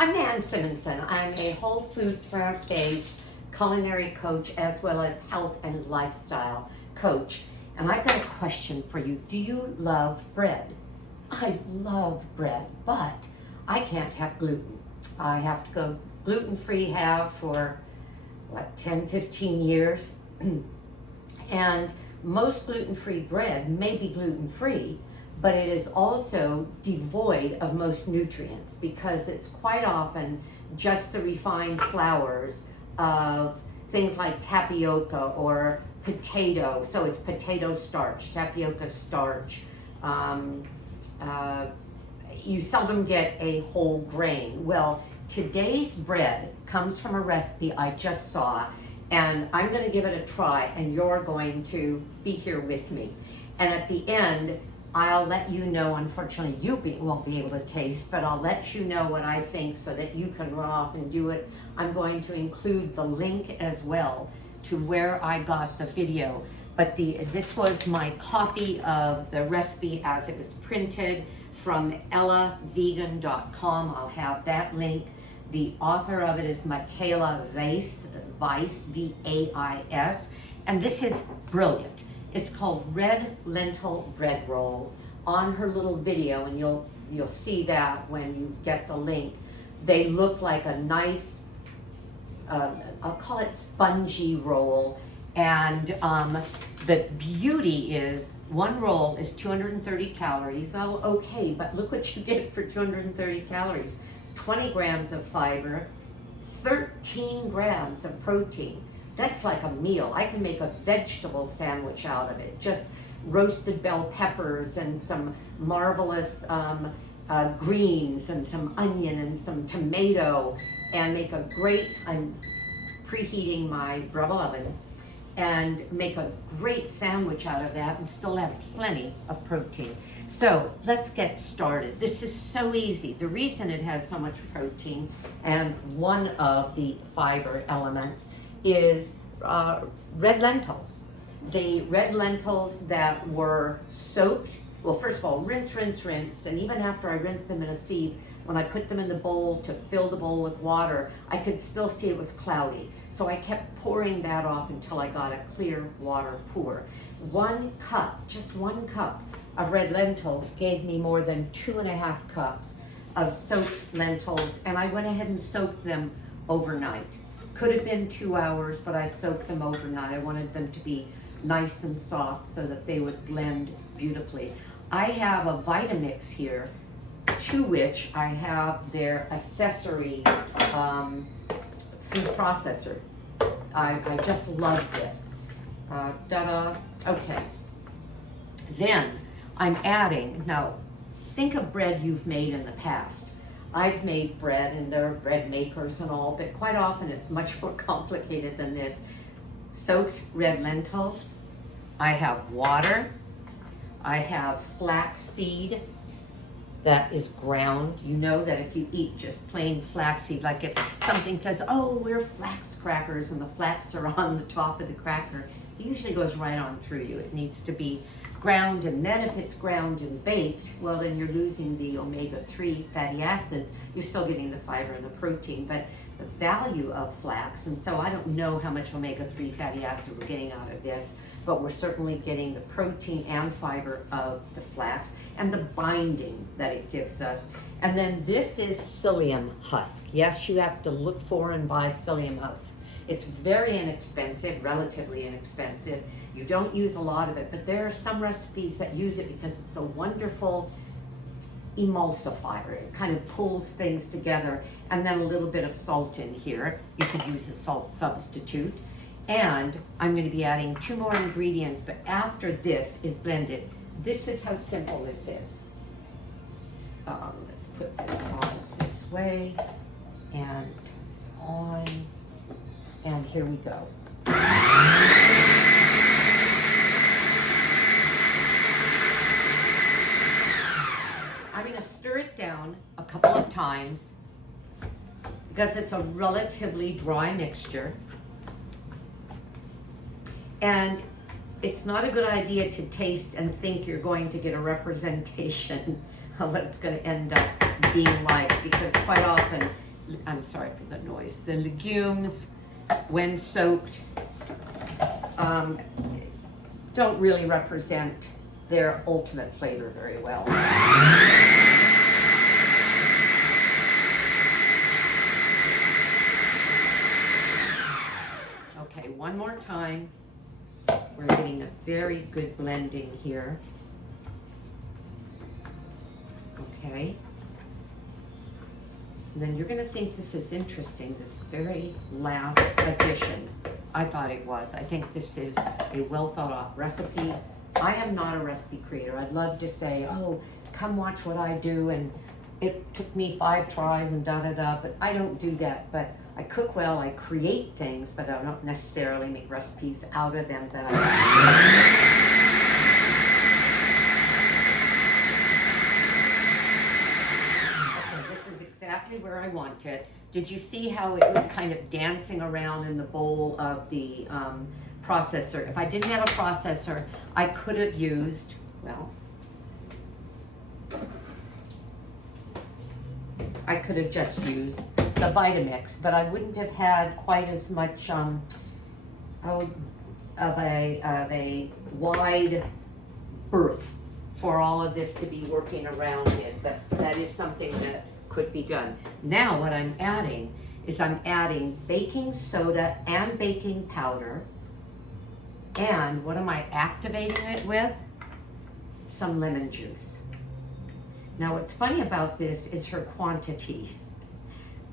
I'm Nan Simonsen. I'm a whole food plant-based culinary coach as well as health and lifestyle coach. And I've got a question for you. Do you love bread? I love bread, but I can't have gluten. I have to go gluten-free have for 10, 15 years. And most gluten-free bread may be gluten-free, but it is also devoid of most nutrients because it's quite often just the refined flours of things like tapioca or potato. So it's potato starch, tapioca starch. You seldom get a whole grain. Well, today's bread comes from a recipe I just saw, and I'm going to give it a try, and you're going to be here with me. And at the end, I'll let you know, unfortunately won't be able to taste, but I'll let you know what I think so that you can run off and do it. I'm going to include the link as well to where I got the video. But this was my copy of the recipe as it was printed from ellavegan.com. I'll have that link. The author of it is Michaela Vais, V-A-I-S, and this is brilliant. It's called Red Lentil Bread Rolls. On her little video, and you'll see that when you get the link, they look like a nice, I'll call it spongy roll. And the beauty is one roll is 230 calories. Well, okay, but look what you get for 230 calories. 20 grams of fiber, 13 grams of protein. That's like a meal. I can make a vegetable sandwich out of it. Just roasted bell peppers and some marvelous greens and some onion and some tomato, and make a great, I'm preheating my Breville oven, and make a great sandwich out of that and still have plenty of protein. So let's get started. This is so easy. The reason it has so much protein, and one of the fiber elements, is red lentils. The red lentils that were soaked, well, first of all, rinsed, and even after I rinsed them in a sieve, when I put them in the bowl to fill the bowl with water, I could still see it was cloudy. So I kept pouring that off until I got a clear water pour. 1 cup, just 1 cup of red lentils gave me more than 2.5 cups of soaked lentils, and I went ahead and soaked them overnight. Could have been 2 hours, but I soaked them overnight. I wanted them to be nice and soft so that they would blend beautifully. I have a Vitamix here, to which I have their accessory food processor. I just love this. Okay. Then I'm adding, now think of bread you've made in the past. I've made bread, and there are bread makers and all, but quite often it's much more complicated than this. Soaked red lentils. I have water. I have flax seed that is ground. You know that if you eat just plain flaxseed, like if something says, oh, we're flax crackers, and the flax are on the top of the cracker, it usually goes right on through you. It needs to be ground, and then if it's ground and baked, well, then you're losing the omega-3 fatty acids. You're still getting the fiber and the protein, but the value of flax, and so I don't know how much omega-3 fatty acid we're getting out of this, but we're certainly getting the protein and fiber of the flax and the binding that it gives us. And then this is psyllium husk. Yes, you have to look for and buy psyllium husk. It's very inexpensive, relatively inexpensive. You don't use a lot of it, but there are some recipes that use it because it's a wonderful emulsifier. It kind of pulls things together. And then a little bit of salt in here. You could use a salt substitute. And I'm going to be adding 2 more ingredients, but after this is blended, this is how simple this is. Let's put this on this way, and on, and here we go. I'm going to stir it down a couple of times because it's a relatively dry mixture. And it's not a good idea to taste and think you're going to get a representation of what it's going to end up being like, because quite often I'm sorry for the noise, the legumes when soaked don't really represent their ultimate flavor very well. Okay, one more time. We're getting a very good blending here. Okay. And then you're going to think this is interesting, this very last addition. I thought it was. I think this is a well thought out recipe. I am not a recipe creator. I'd love to say, oh, come watch what I do, and it took me 5 tries and da-da-da, but I don't do that. But I cook well, I create things, but I don't necessarily make recipes out of them that Okay, this is exactly where I want it. Did you see how it was kind of dancing around in the bowl of the processor? If I didn't have a processor, I could have used, well, I could have just used the Vitamix, but I wouldn't have had quite as much of a wide berth for all of this to be working around in, but that is something that could be done. Now what I'm adding is I'm adding baking soda and baking powder, and what am I activating it with? Some lemon juice. Now what's funny about this is her quantities,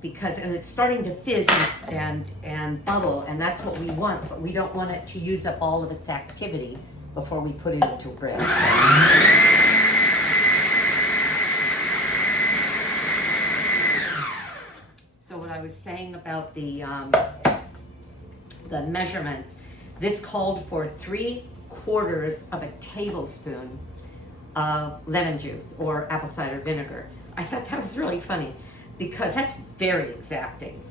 because, and it's starting to fizz and bubble, and that's what we want, but we don't want it to use up all of its activity before we put it into bread. So what I was saying about the measurements, this called for 3/4 of a tablespoon of lemon juice or apple cider vinegar. I thought that was really funny because that's very exacting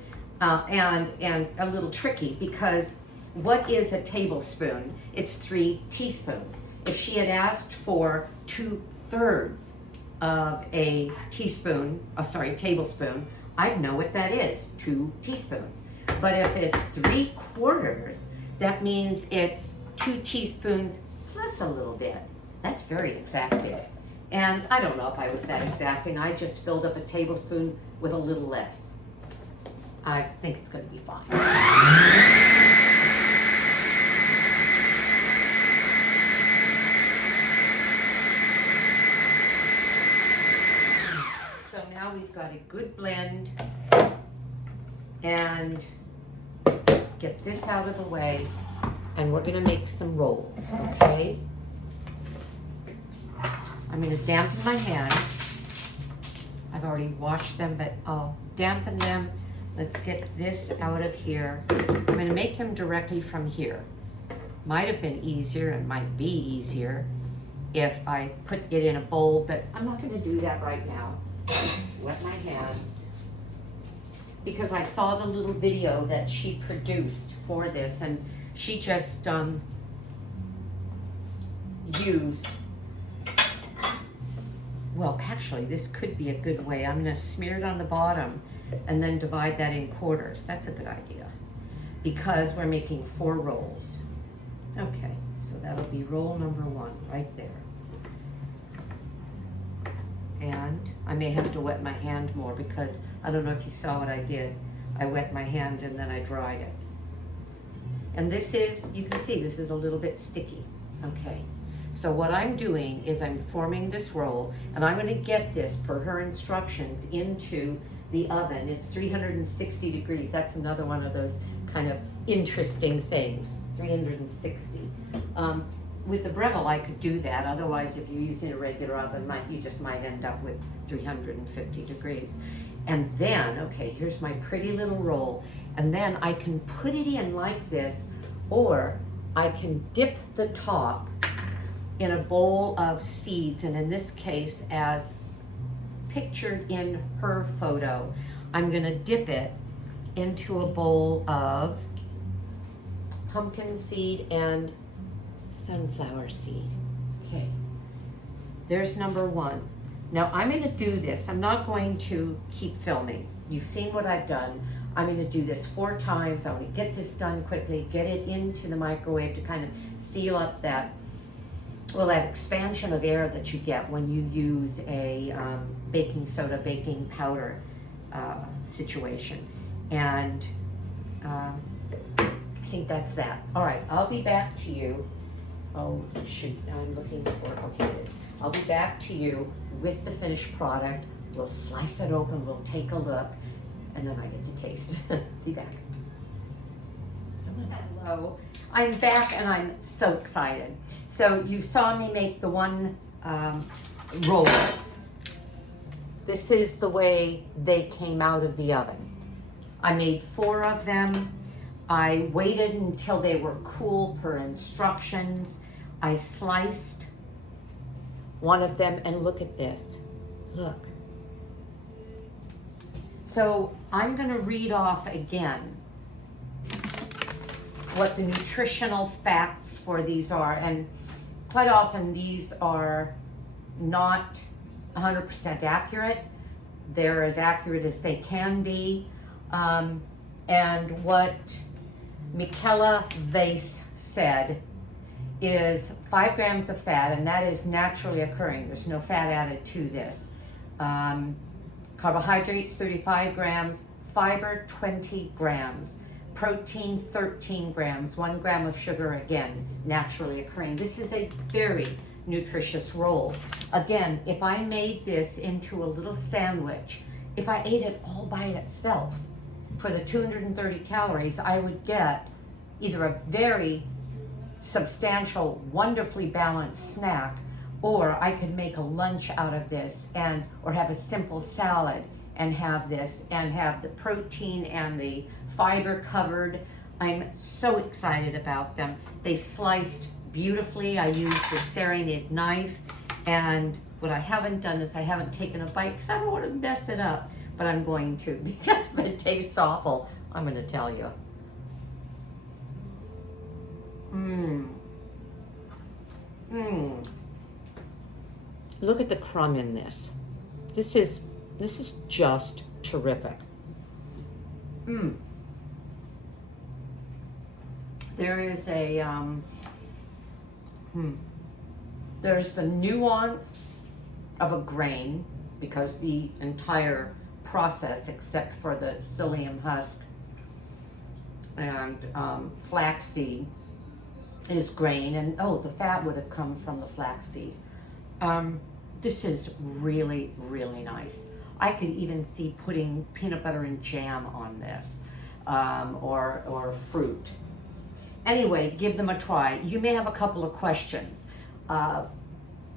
and a little tricky, because what is a tablespoon? It's 3 teaspoons. If she had asked for 2/3 of a tablespoon, I'd know what that is, 2 teaspoons. But if it's 3/4, that means it's 2 teaspoons plus a little bit. That's very exacting. And I don't know if I was that exacting. I just filled up a tablespoon with a little less. I think it's going to be fine. So now we've got a good blend, and get this out of the way, and we're going to make some rolls, okay? I'm going to dampen my hands. I've already washed them, but I'll dampen them. Let's get this out of here. I'm going to make them directly from here. Might have been easier, and might be easier if I put it in a bowl, but I'm not going to do that right now. Wet my hands. Because I saw the little video that she produced for this, and she just used, well, actually, this could be a good way. I'm going to smear it on the bottom and then divide that in quarters. That's a good idea, because we're making 4 rolls. Okay, so that'll be roll number 1 right there. And I may have to wet my hand more, because I don't know if you saw what I did. I wet my hand and then I dried it. And this is, you can see this is a little bit sticky. Okay, so what I'm doing is I'm forming this roll, and I'm going to get this, per her instructions, into the oven. It's 360 degrees. That's another one of those kind of interesting things, 360. With the Breville, I could do that. Otherwise, if you're using a regular oven, you just might end up with 350 degrees. And then, okay, here's my pretty little roll. And then I can put it in like this, or I can dip the top in a bowl of seeds. And in this case, as pictured in her photo, I'm gonna dip it into a bowl of pumpkin seed and sunflower seed. Okay, there's number 1. Now I'm going to do this. I'm not going to keep filming. You've seen what I've done. I'm going to do this 4 times. I want to get this done quickly, get it into the microwave to kind of seal up that, well, that expansion of air that you get when you use a baking soda, baking powder situation. And I think that's that. All right, I'll be back to you. Oh, shoot, I'm looking for, okay, it is. I'll be back to you with the finished product. We'll slice it open, we'll take a look, and then I get to taste. Be back. Hello. I'm back and I'm so excited. So you saw me make the one roll. This is the way they came out of the oven. I made 4 of them. I waited until they were cool per instructions. I sliced one of them, and look at this. Look. So I'm going to read off again what the nutritional facts for these are. And quite often these are not 100% accurate. They're as accurate as they can be. And what Michaela Vais said is 5 grams of fat, and that is naturally occurring. There's no fat added to this. Carbohydrates, 35 grams, fiber, 20 grams, protein, 13 grams, 1 gram of sugar, again, naturally occurring. This is a very nutritious roll. Again, if I made this into a little sandwich, if I ate it all by itself, for the 230 calories, I would get either a very substantial, wonderfully balanced snack, or I could make a lunch out of this, and or have a simple salad and have this, and have the protein and the fiber covered. I'm so excited about them. They sliced beautifully. I used a serrated knife, and what I haven't done is I haven't taken a bite because I don't want to mess it up, but I'm going to, because if it tastes awful, I'm going to tell you. Look at the crumb in this. This is just terrific. There is a there's the nuance of a grain, because the entire process, except for the psyllium husk and flaxseed, is grain, and oh, the fat would have come from the flaxseed. This is really, really nice. I could even see putting peanut butter and jam on this, or fruit. Anyway, give them a try. You may have a couple of questions.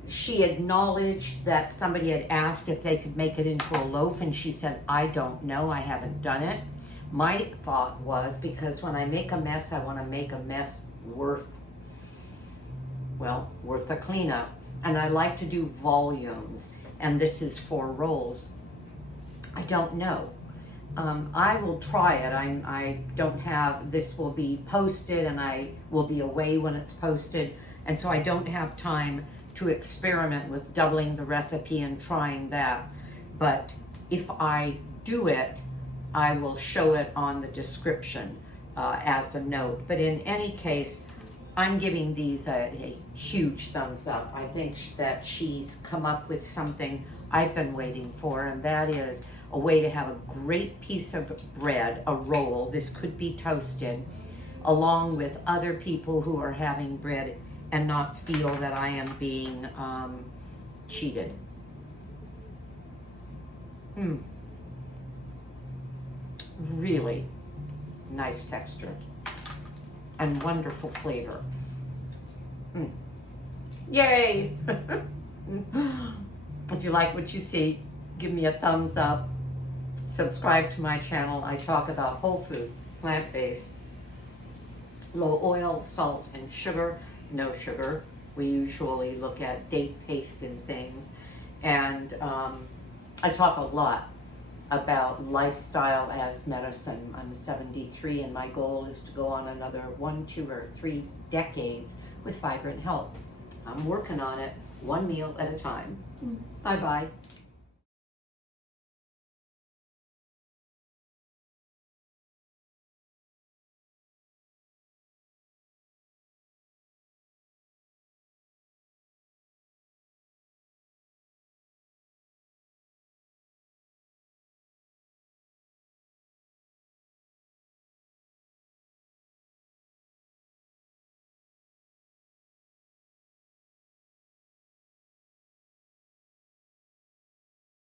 She acknowledged that somebody had asked if they could make it into a loaf, and she said, I don't know, I haven't done it. My thought was, because when I make a mess, I want to make a mess worth a cleanup. And I like to do volumes, and this is 4 rolls. I don't know. I will try it. I don't have, this will be posted, and I will be away when it's posted, and so I don't have time to experiment with doubling the recipe and trying that. But if I do it, I will show it on the description as a note. But in any case, I'm giving these a huge thumbs up. I think that she's come up with something I've been waiting for, and that is a way to have a great piece of bread, a roll. This could be toasted, along with other people who are having bread and not feel that I am being cheated. Really nice texture and wonderful flavor. Yay! If you like what you see, give me a thumbs up. Subscribe to my channel. I talk about whole food, plant-based, low oil, salt, and sugar. No sugar. We usually look at date paste and things. And I talk a lot about lifestyle as medicine. I'm 73, and my goal is to go on another 1, 2, or 3 decades with vibrant health. I'm working on it, one meal at a time. Bye-bye.